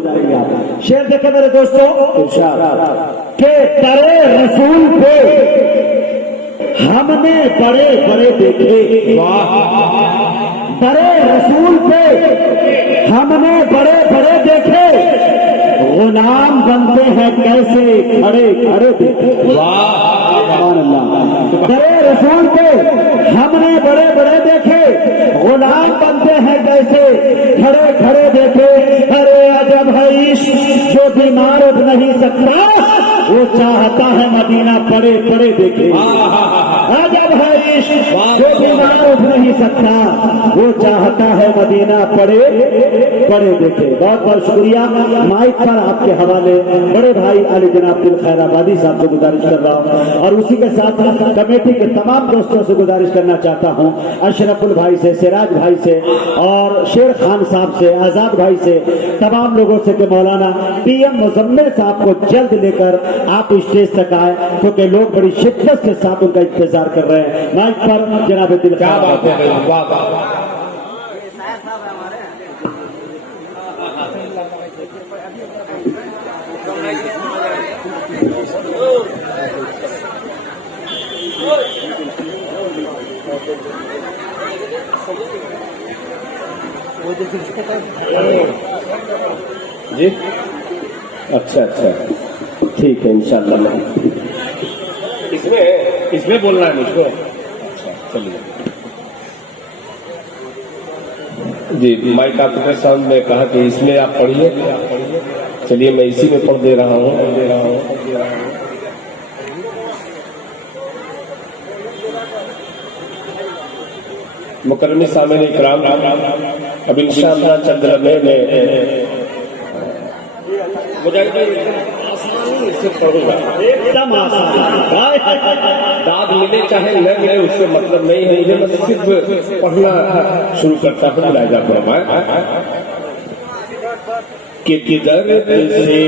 जाएंगे आप। शेर देखे मेरे दोस्तों, के तेरे रसूल पे हमने बड़े बड़े देखे, बड़े रसूल पे हमने बड़े बड़े देखे, गुलाम बनते हैं कैसे खड़े खड़े देखे। बड़े रसूल पे हमने बड़े बड़े देखे, गुलाम बनते हैं कैसे खड़े खड़े देखे। अरे अजब है इश्क जो बीमार उठ नहीं सकता, वो चाहता है मदीना पड़े पड़े देखे। अजब है इश्क जो बीमार उठ नहीं सकता, वो चाहता है मदीना पड़े पड़े देखे। बहुत बहुत शुक्रिया। माइक पर आपके हवाले बड़े भाई अली जनाब दिल खैराबादी साहब से गुजारिश कर रहा हूँ, और उसी के साथ कमेटी के तमाम दोस्तों से गुजारिश करना चाहता हूँ, अशरफुल भाई से, सिराज भाई से और शेर खान साहब से, आजाद भाई से, तमाम लोगों से कि मौलाना PM मुजम्मिल साहब को जल्द लेकर आप स्टेज तक आए, क्योंकि लोग बड़ी शिद्दत के साथ उनका इंतजार कर रहे हैं। माइक पर जनाब दिल। क्या बात है, जी अच्छा अच्छा ठीक है इंशाल्लाह। इसमें बोलना है मुझको। अच्छा चलिए जी, माइक आपके सामने कहा कि इसमें आप पढ़िए। चलिए मैं इसी में पढ़ दे रहा हूँ। मुकर्रमी सामने इकराम, अब इंशाअल्लाह चंद लम्हे में इससे पढ़ूंगा। एकदम दाद मिले चाहे न मिले उससे मतलब नहीं है मुझे, मैं सिर्फ पढ़ना शुरू करता हूँ। लाइजा फरमाए कि दर्द से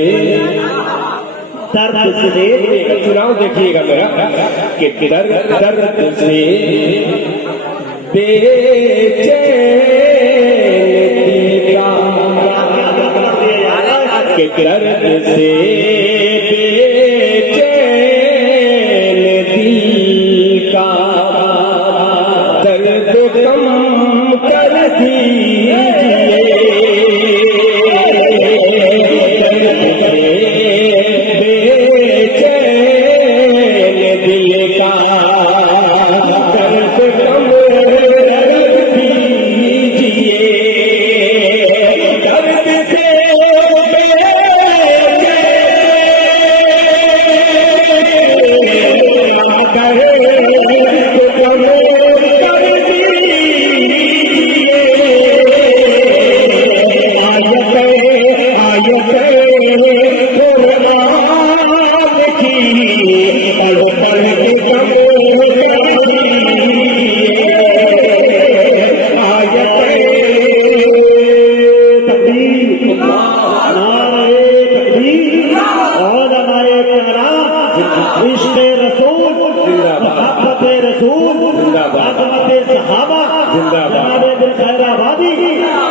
चुनाव देखिएगा मेरा, कि दर्द से बेचैन के दर्द से बेचैन दिल का दर्द कम कर दीजिए। बेचैन दिल का दर्द कम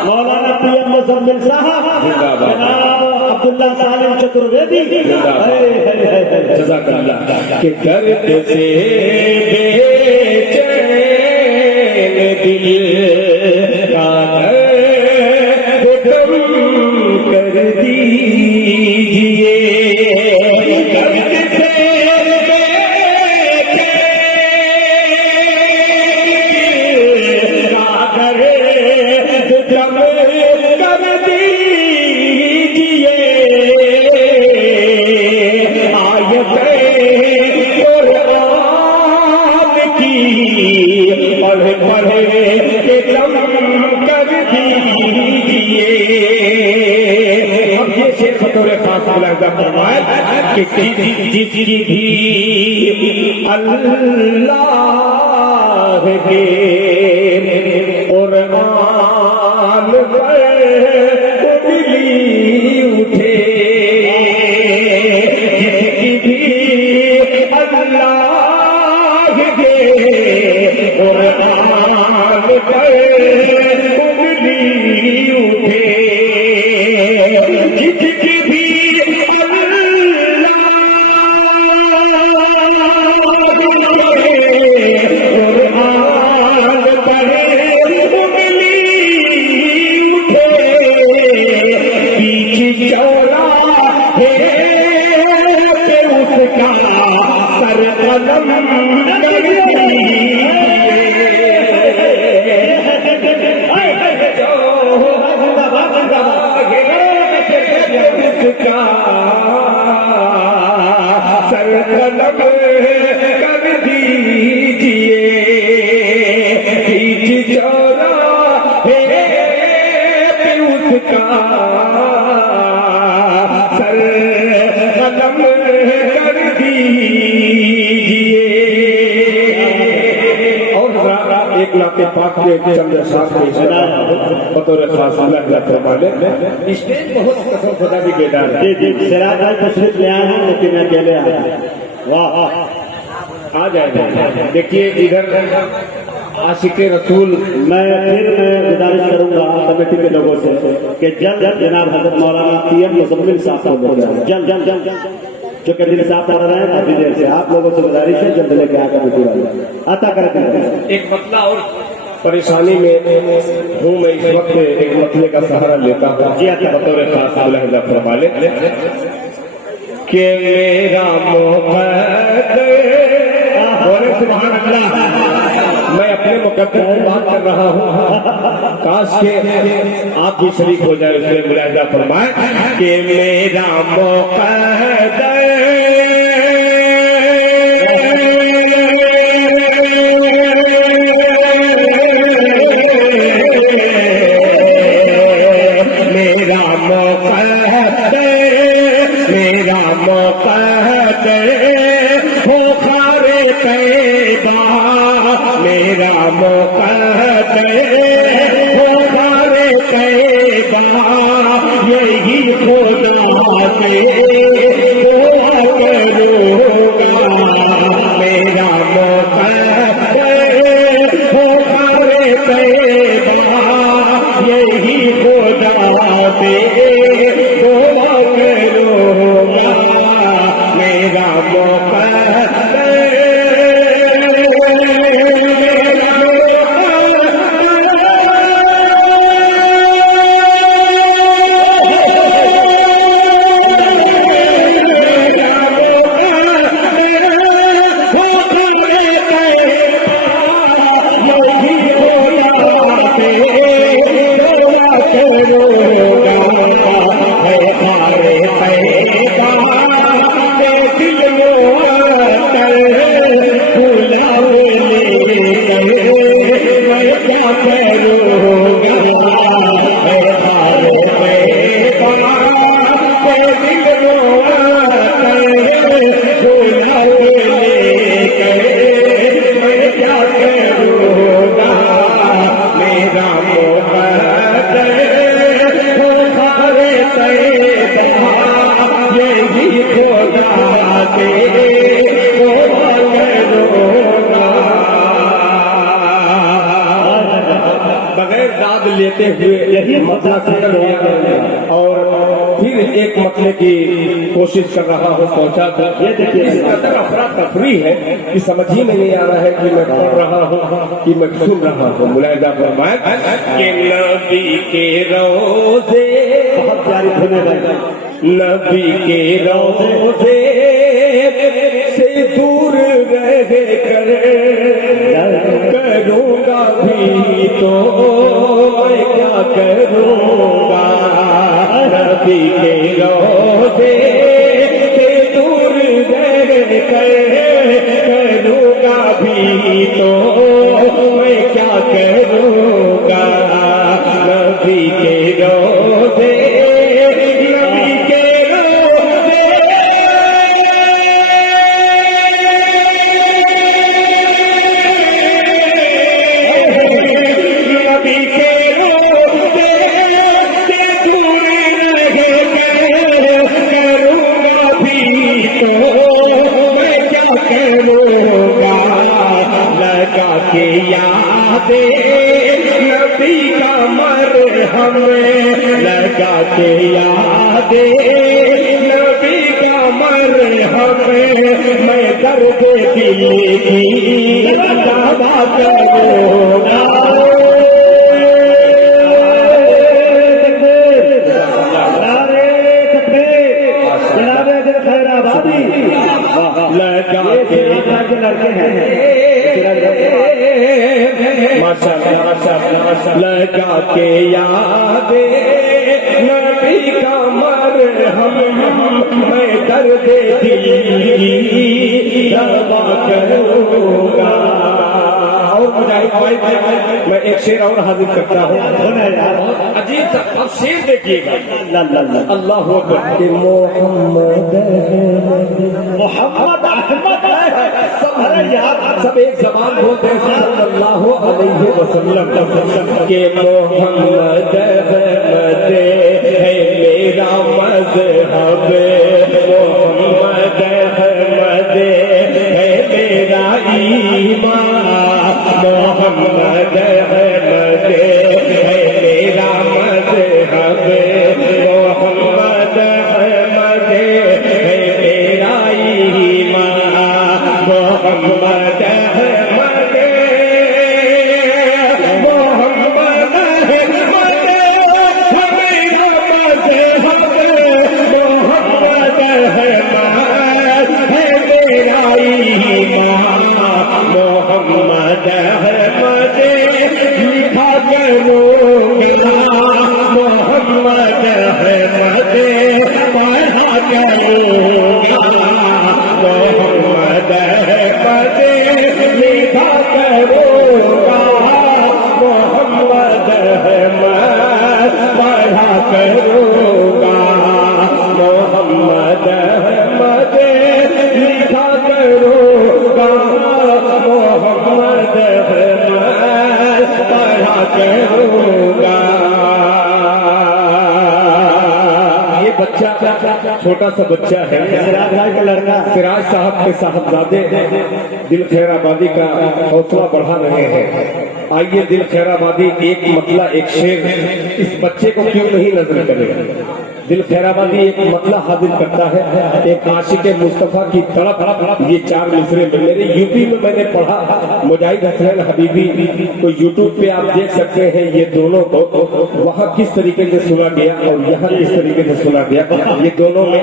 मौलाना PM मुजम्मिल साहब, जनाब अब्दुल्ला सालिम चतुर्वेदी, जज़ाकल्लाह। कि दर्द से बेचैन दिल का दर्द कम कर दीजिए। जिसकी भी अल्लाह के कुरान पर उंगली उठे, जिसकी भी अल्लाह के कुरान पर उंगली उठे, चौराहे पे उसका सर कदम कर उसका सर कदम कर दीजिए, बीच चौराहे पे उसका सर कदम कर दीजिए। और एक नाते पाक के चंद्र साथ बतौर खास स्टेज बहुत कसम खुदा की बेदार है। जी शराब तशरीफ ले आए हैं लेकिन अकेले आए। वाह आ जाएगा। देखिए इधर आशिक रसूल मैं गुजारिश करूंगा कमेटी के लोगों से कि जल्द जनाब हजरत मौलाना पीएम मुजम्मिल साहब को बोले जल्द जो कि दिल साहब पढ़ रहे हैं काफी देर से। आप लोगों से गुजारिश है जल्द लेके आकर कमेटी वाले आता कर। एक मतला और परेशानी में हूँ मैं इस वक्त, एक मतले का सहारा लेता हूँ। जी बतौर खास लहजा फरमा ले कि मेरा सुभान अल्लाह, मैं अपने मुकद्दर की बात कर रहा हूँ, काश के आप भी शरीक हो जाए उसमें। मुलाहिजा फरमाए कि मेरा मुकद्दर मेरा मुकद्दर हो खारे कैबा, यही खुदा से दुआ करूंगा। मेरा मुकद्दर हो खारे कैबा, यही खुदा से दुआ करूंगा। मेरा मुकद्दर बगैर दाद लेते हुए यही मतला खत्म किया और फिर एक मतले की कोशिश कर रहा हूँ पहुंचा कर। ये देखिए इस कदर अफरा तफरी है कि समझ ही में नहीं आ रहा है कि मैं पढ़ रहा हूँ कि मैं सुन रहा हूँ। मुलाहिजा फरमाए कि नबी के रोज़े, बहुत प्यारी धुन है, नबी के रोज़े से दूर रह कर करूँगा भी तो मैं क्या करूँगा। नबी के रोज़े से दूर रह कर करूँगा भी तो मैं क्या करूँगा। नबी के रोज़े के यादे नबी का मरहम लगा के यादे नबी का मरहम मैं दर्द दिल की दावा करूँगा। दिल खैराबादी लगा ये सिराज भाई के लड़के हैं। माशाअल्लाह लगा के यादे नबी का मरहम मैं दर्द दिल की दवा करूंगा। और मुजाहिद भाई मैं एक शेर और हाजिर करता हूँ। अजीब सा अब शेर देखिएगा। अल्लाह अकबर। मोहम्मद मोहम्मद अहमद अरे यार सब एक जबान बोलते हैं सल्लल्लाहु अलैहि वसल्लम के मोहम्मद अहमद है मेरा मज़हब। मोहम्मद अहमद है मेरा ईमान। मोहम्मद अहमद है मेरा मज़हब। मोहम्मद अहमद है मेरा ईमान। मोहम्मद अहमद मोहम्मद अहमद है मेरा मज़हब। मोहम्मद अहमद है मेरा ईमान। मोहम्मद अहमद लिखा करूंगा। मोहम्मद अहमद पढ़ा करूंगा। मोहम्मद अहमद लिखा करूंगा। मोहम्मद अहमद पढ़ा करूंगा। मोहम्मद अहमद लिखा करूंगा। मोहम्मद अहमद पढ़ा करूंगा। ये बच्चा छोटा सा बच्चा है सिराज भाई का लड़का सिराज साहब के साहबजादे दिल खैराबादी का हौसला बढ़ा रहे हैं। आइए दिल खैराबादी एक मतला एक शेर इस बच्चे को क्यों नहीं नजर करेगा। दिल खैराबादी एक मतला हाजिर करता है। एक आशिक मुस्तफा की तड़प ये चार मिसरे में मेरे यूपी में मैंने पढ़ा। मुजाहिद हसनैन हबीबी को यूट्यूब पे आप देख सकते हैं। ये दोनों को वहाँ किस तरीके से सुना गया और यहाँ किस तरीके से सुना गया। ये दोनों में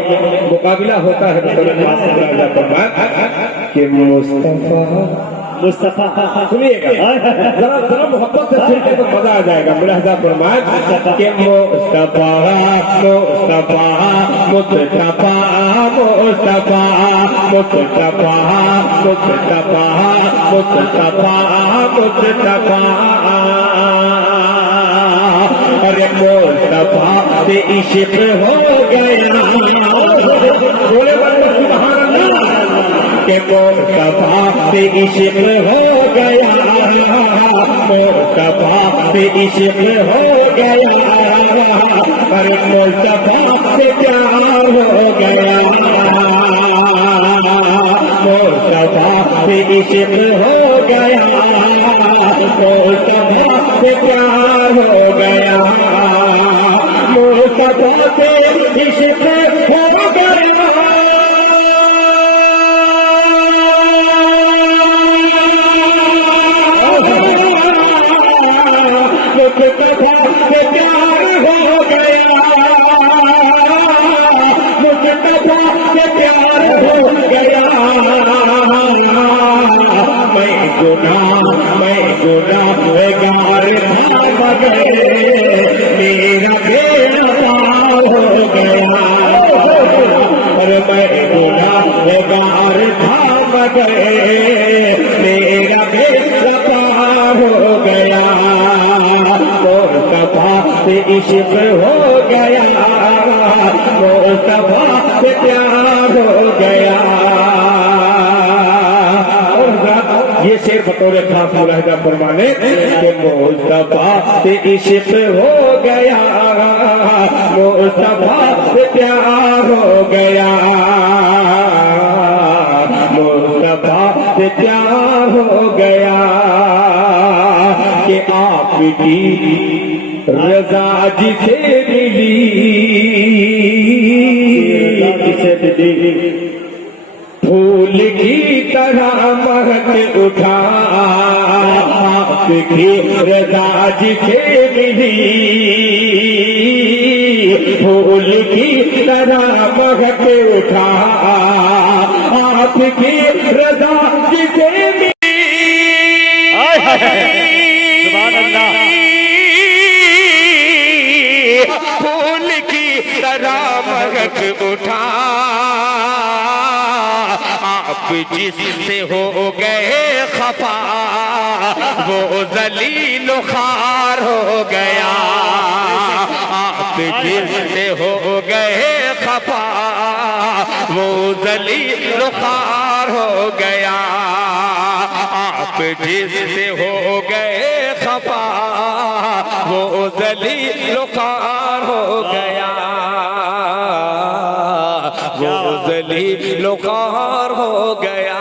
मुकाबला होता है कि मुस्तफा सुनिएगा जरा जरा मोहब्बत से सुनते तो मजा आ जाएगा। मेरा हजार फरमाए कि मुस्तफा मुस्तफा मुस्तफा मुस्तफा मुस्तफा मुस्तफा मुस्तफा मुस्तफा। अरे मुस्तफा से इश्क हो गया। बोले बंदे सुभान अल्लाह के मुस्तफा से इश्क हो गया। मुस्तफा से इश्क हो गया। पर मुस्तफा से प्यार हो गया। मुस्तफा से इश्क हो गया। मुस्तफा से प्यार हो गया। मुस्तफा से इश्क हो गया। मुस्तफा से प्यार हो गया। मुस्तफा से प्यार हो गया। मैं गुनाहगार था मगर मेरा बेवफा हो गया। और मैं गुनाहगार था मगर मेरा बेवफा हो गया। मुस्तफा से इश्क हो गया। मुस्तफा से प्यार हो गया। और ये शेर बतौर खास मुलाहिजा फरमाने कि मुस्तफा से इश्क हो गया। मुस्तफा से प्यार हो गया। मुस्तफा से प्यार हो गया। कि आपकी रजा जिसे मिली फूल की तरह महक उठा। आपकी रजा जिसे मिली फूल की तरह महक उठा, आपकी रजा जिसे सुभान अल्लाह। फूल की तरह महक उठा, आप जिससे हो गए खफा वो जलील खार हो गया, आप जिससे हो गए खफा वो जलील खार हो गया, आप जिससे हो गए खफा वो जलील खार हो गया, वो जलील खार हो गया।